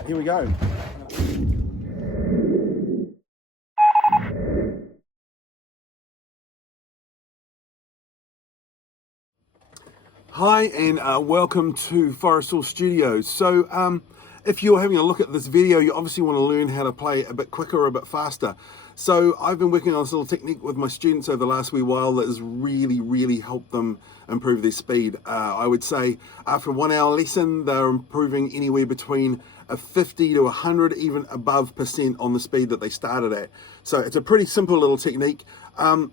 right, here we go. Hi, and welcome to Forest Hill Studios. So if you're having a look at this video, you obviously want to learn how to play a bit quicker or a bit faster. So I've been working on this little technique with my students over the last wee while that has really helped them improve their speed. I would say after a 1 hour lesson, they're improving anywhere between a 50 to 100, even above % on the speed that they started at. So it's a pretty simple little technique.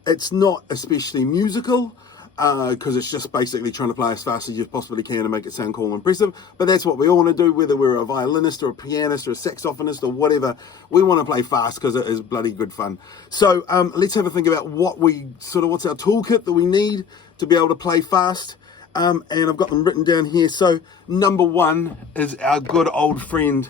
It's not especially musical, because it's just basically trying to play as fast as you possibly can to make it sound cool and impressive. But that's what we all want to do, whether we're a violinist or a pianist or a saxophonist or whatever. We want to play fast because it is bloody good fun. So let's have a think about what's our toolkit that we need to be able to play fast. And I've got them written down here. So number one is our good old friend,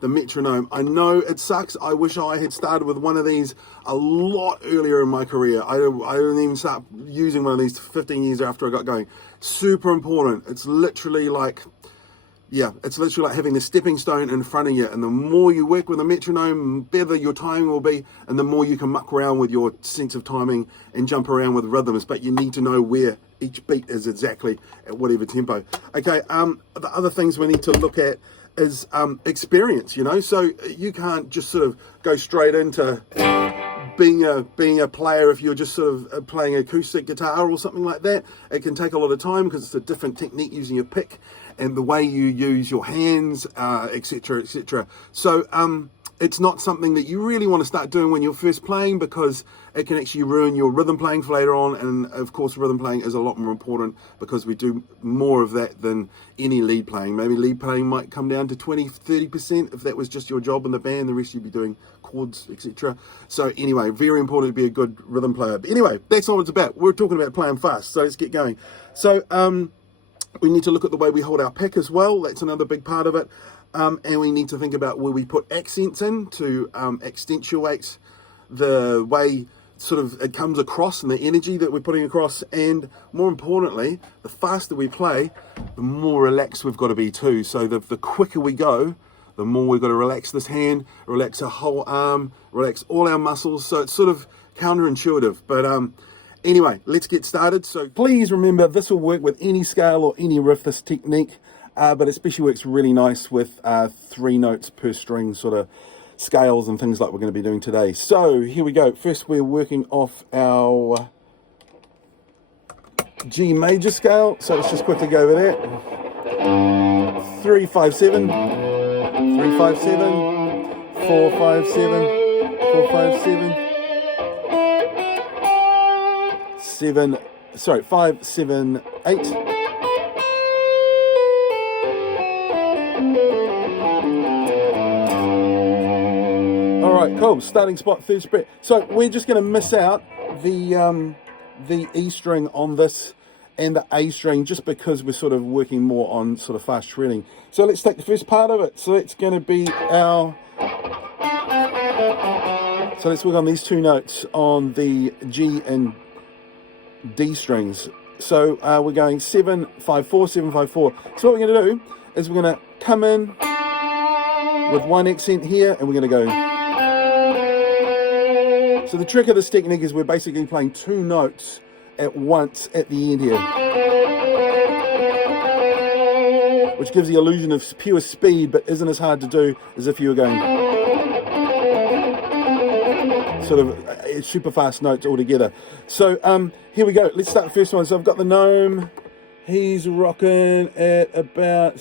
the metronome. I know it sucks. I wish I had started with one of these a lot earlier in my career. I didn't even start using one of these 15 years after I got going. Super important. It's literally like having the stepping stone in front of you. And the more you work with a metronome, better your timing will be, and the more you can muck around with your sense of timing and jump around with rhythms. But you need to know where each beat is exactly at whatever tempo. Okay, the other things we need to look at is experience, so you can't just sort of go straight into being a player if you're just sort of playing acoustic guitar or something like that. It can take a lot of time because it's a different technique using your pick and the way you use your hands, etc. So it's not something that you really want to start doing when you're first playing, because it can actually ruin your rhythm playing for later on. And of course, rhythm playing is a lot more important because we do more of that than any lead playing. Maybe lead playing might come down to 20-30% if that was just your job in the band. The rest you'd be doing chords, etc. So anyway, very important to be a good rhythm player. But anyway, that's not what it's about. We're talking about playing fast, so let's get going. So we need to look at the way we hold our pick as well. That's another big part of it. And we need to think about where we put accents in to accentuate the way sort of it comes across and the energy that we're putting across. And more importantly, the faster we play, the more relaxed we've got to be too. So the quicker we go, the more we've got to relax this hand, relax our whole arm, relax all our muscles. So it's sort of counterintuitive. But anyway, let's get started. So please remember, this will work with any scale or any riff, this technique. But especially works really nice with 3 notes per string sort of scales and things like we're going to be doing today. So here we go. First, we're working off our G major scale. So let's just quickly go over that. 3, 5, 7, 3, 5, 7, 4, 5, 7, 4, 5, 7, 5, 7, 8. Alright, cool. Starting spot, 3rd fret. So we're just going to miss out the E string on this and the A string, just because we're sort of working more on sort of fast shredding. So let's take the first part of it. So it's going to be our... So let's work on these 2 notes on the G and D strings. So we're going 7, 5, 4, 7, 5, 4. So what we're going to do is we're going to come in with 1 accent here, and we're going to go... So the trick of this technique is we're basically playing 2 notes at once at the end here, which gives the illusion of pure speed, but isn't as hard to do as if you were going sort of super fast notes all together. So here we go. Let's start the first one. So I've got the gnome. He's rocking at about,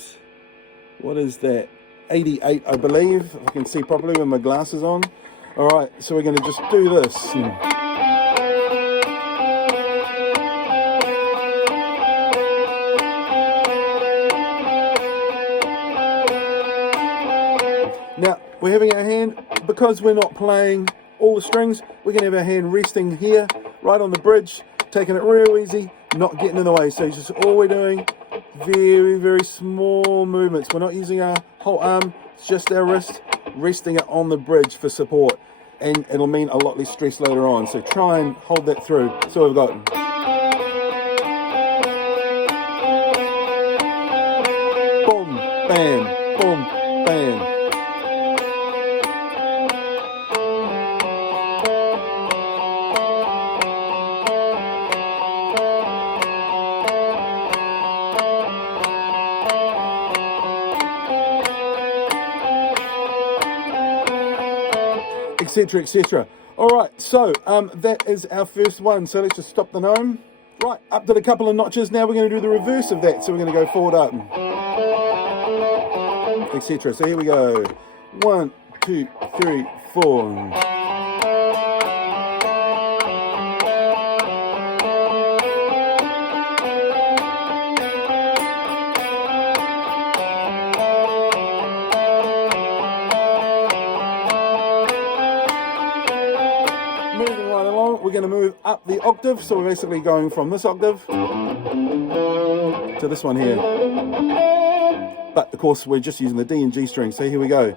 what is that, 88, I believe, if I can see properly with my glasses on. All right, so we're going to just do this. Now, we're having our hand, because we're not playing all the strings, we're going to have our hand resting here, right on the bridge, taking it real easy, not getting in the way. So it's just all we're doing, very small movements. We're not using our whole arm, it's just our wrist, resting it on the bridge for support, and it'll mean a lot less stress later on. So try and hold that through. So we've got boom, bam, boom, bam. etc., etc. All right, so that is our first one. So let's just stop the gnome. Right, up to a couple of notches. Now we're going to do the reverse of that. So we're going to go forward up, etc. So here we go. 1, 2, 3, 4. Moving right along, we're going to move up the octave. So we're basically going from this octave to this one here. But of course, we're just using the D and G string. So here we go.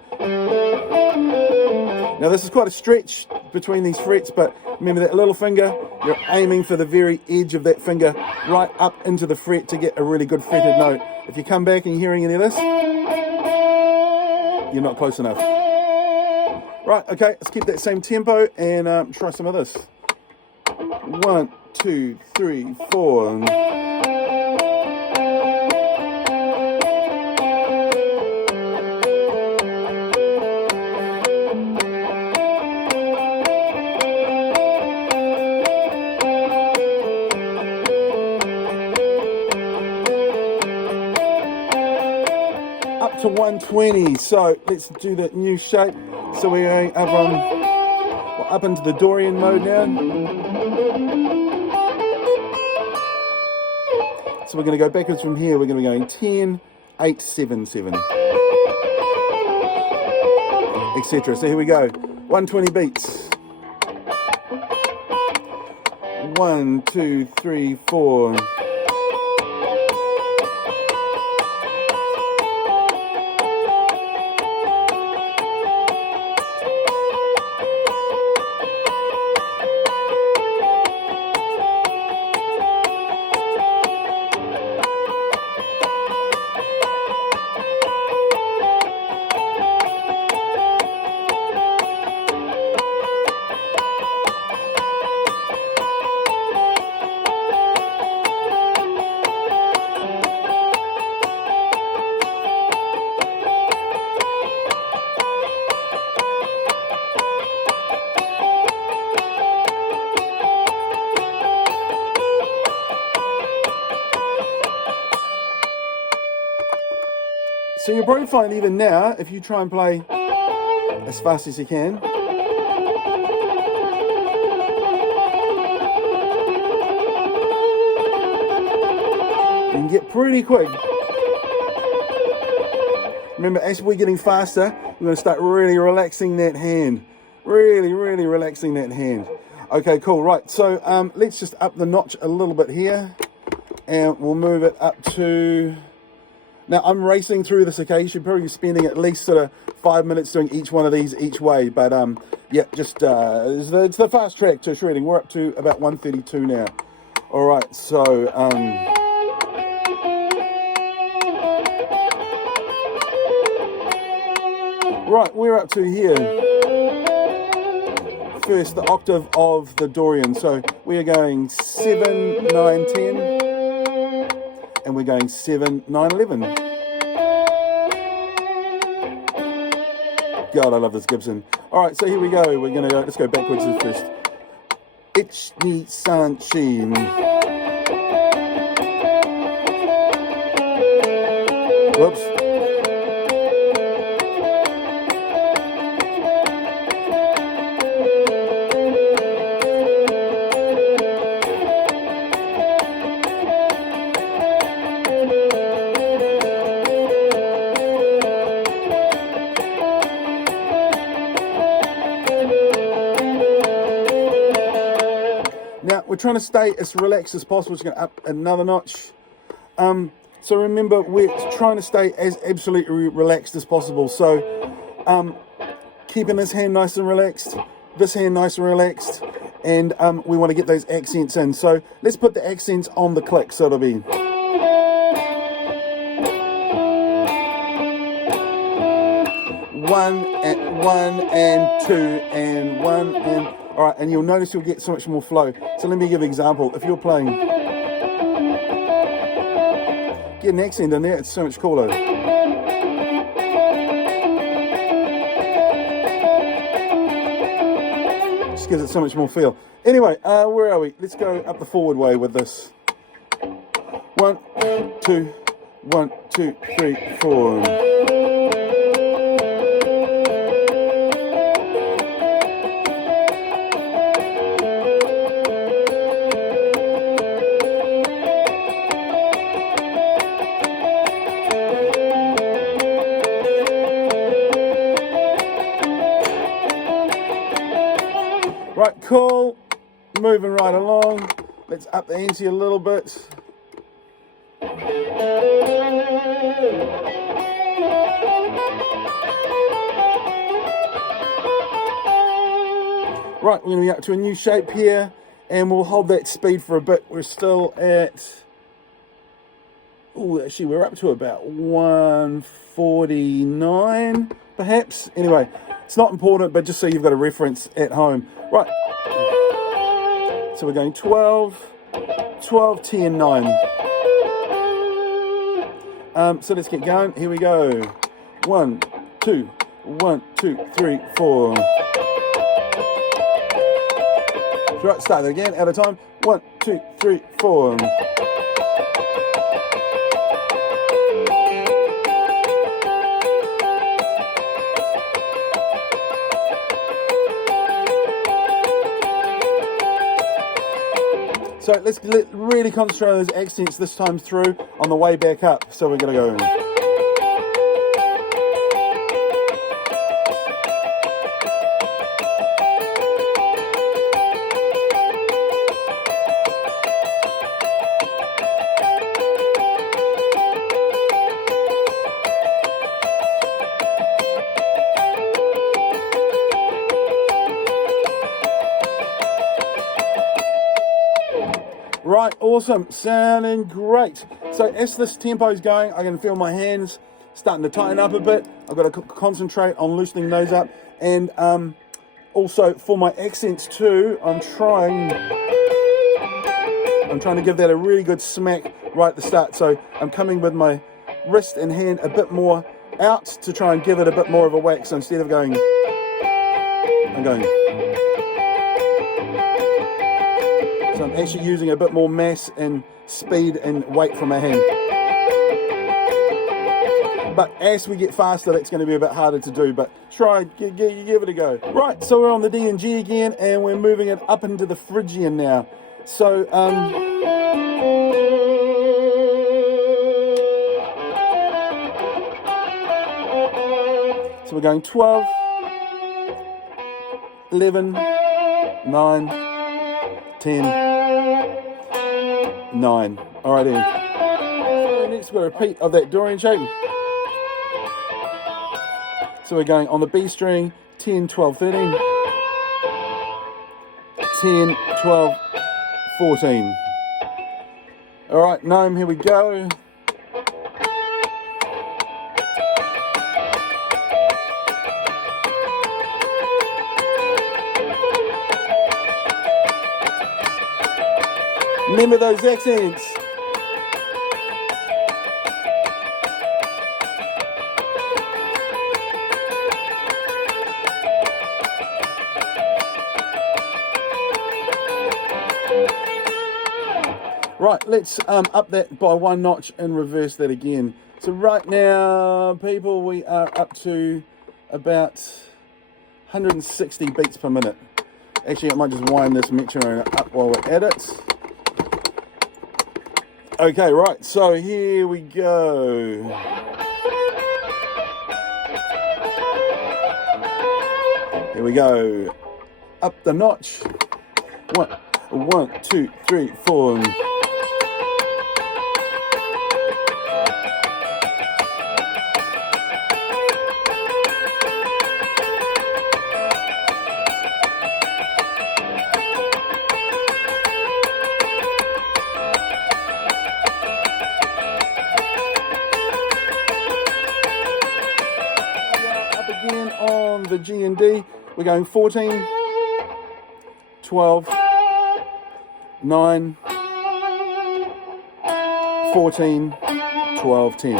Now this is quite a stretch between these frets, but remember that little finger, you're aiming for the very edge of that finger right up into the fret to get a really good fretted note. If you come back and you're hearing any of this, you're not close enough. Right, okay, let's keep that same tempo and try some of this. 1, 2, 3, 4. Up to 120. So let's do that new shape. So we're going up into the Dorian mode now. So we're going to go backwards from here. We're going to be going 10, 8, 7, 7, etc. So here we go. 120 beats. 1, 2, 3, 4. So you'll probably find even now, if you try and play as fast as you can, you can get pretty quick. Remember, as we're getting faster, we're going to start really relaxing that hand. Really relaxing that hand. Okay, cool, right. So let's just up the notch a little bit here. And we'll move it up to... Now, I'm racing through this, okay? You should probably be spending at least sort of 5 minutes doing each one of these each way. But, yeah, just, it's the fast track to shredding. We're up to about 132 now. All right, so, right, we're up to here. First, the octave of the Dorian. So, we are going 7, 9, 10. And we're going 7, 9, 11. God, I love this Gibson. All right, so here we go. We're going to go, let's go backwards first. Ich, ni, san, shin. Whoops. Now, we're trying to stay as relaxed as possible. It's going to up another notch. So remember, we're trying to stay as absolutely relaxed as possible. So keeping this hand nice and relaxed, this hand nice and relaxed, and we want to get those accents in. So let's put the accents on the click. So it'll be... one and 2 and 1 and... All right, and you'll notice you'll get so much more flow. So let me give an example. If you're playing, get an accent in there, it's so much cooler. just gives it so much more feel. Anyway, where are we? Let's go up the forward way with this. 1, 2, 1, 2, 3, 4. Right, cool. Moving right along. Let's up the ante a little bit. Right, we're going to be up to a new shape here, and we'll hold that speed for a bit. We're still at, oh, actually we're up to about 149, perhaps. Anyway, it's not important, but just so you've got a reference at home. Right, so we're going 12, 12, 10, 9. So let's get going. Here we go. 1, 2, 1, 2, 3, 4. Right, start that again, out of time. 1, 2, 3, 4. So let's really concentrate on those accents this time through on the way back up. So we're going to go. Right, awesome, sounding great. So as this tempo is going, I can feel my hands starting to tighten up a bit. I've got to concentrate on loosening those up. And also for my accents too, I'm trying to give that a really good smack right at the start. So I'm coming with my wrist and hand a bit more out to try and give it a bit more of a whack. So instead of going, I'm going. So I'm actually using a bit more mass and speed and weight from my hand. But as we get faster, that's going to be a bit harder to do, but try, give it a go. Right, so we're on the D and G again, and we're moving it up into the Phrygian now. So, so we're going 12, 11, 9, 10, 9. Alright then. Next we've got a repeat of that Dorian shape. So we're going on the B string, 10, 12, 13, 10, 12, 14. Alright, gnome, here we go. Remember those accents. Right, let's up that by one notch and reverse that again. So right now, people, we are up to about 160 beats per minute. Actually, I might just wind this metronome up while we're at it. Okay, right, so here we go. Here we go. Up the notch. 1, 2, 3, 4. On the G and D, we're going 14, 12, 9, 14, 12, 10.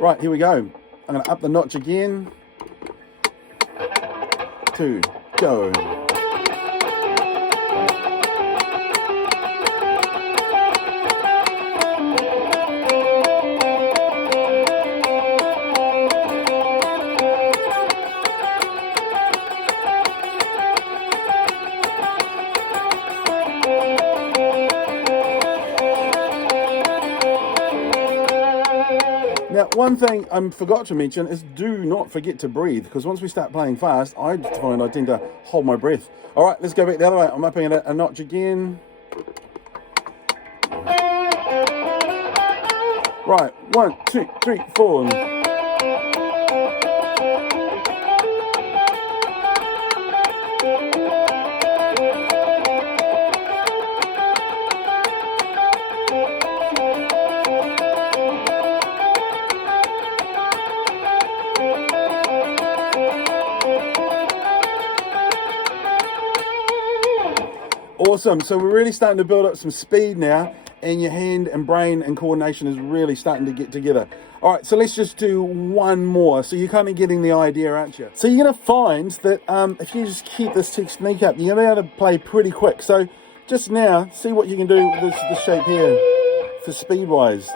Right, here we go. I'm going to up the notch again. 2, go. Now, one thing I forgot to mention is do not forget to breathe, because once we start playing fast, I find I tend to hold my breath. All right, let's go back the other way. I'm upping it a notch again. Right, 1, 2, 3, 4. Awesome, so we're really starting to build up some speed now, and your hand and brain and coordination is really starting to get together. All right, so let's just do one more. So you're kind of getting the idea, aren't you? So you're gonna find that if you just keep this technique up, you're gonna be able to play pretty quick. So just now, see what you can do with this shape here for speed-wise.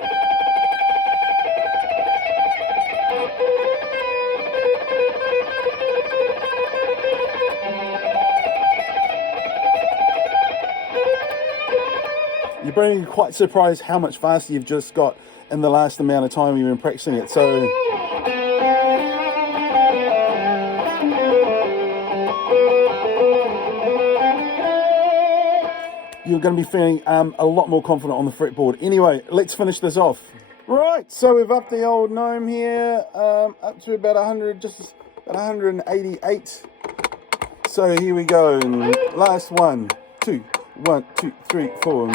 You're probably quite surprised how much faster you've just got in the last amount of time you've been practicing it. So you're going to be feeling a lot more confident on the fretboard. Anyway, let's finish this off. Right, so we've upped the old gnome here up to about 100, just about 188. So here we go. Last 1, 2, 1, 2, 3, 4.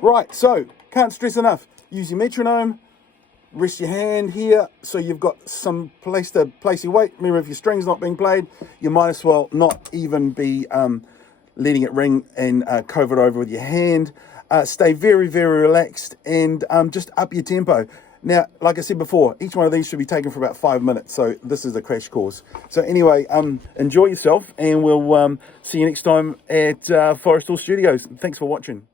Right, so can't stress enough, use your metronome, rest your hand here so you've got some place to place your weight. Remember, if your string's not being played, you might as well not even be letting it ring and cover it over with your hand. Stay very, very relaxed and just up your tempo. Now, like I said before, each one of these should be taken for about 5 minutes, so this is a crash course. So anyway, enjoy yourself, and we'll see you next time at Forest Hill Studios. Thanks for watching.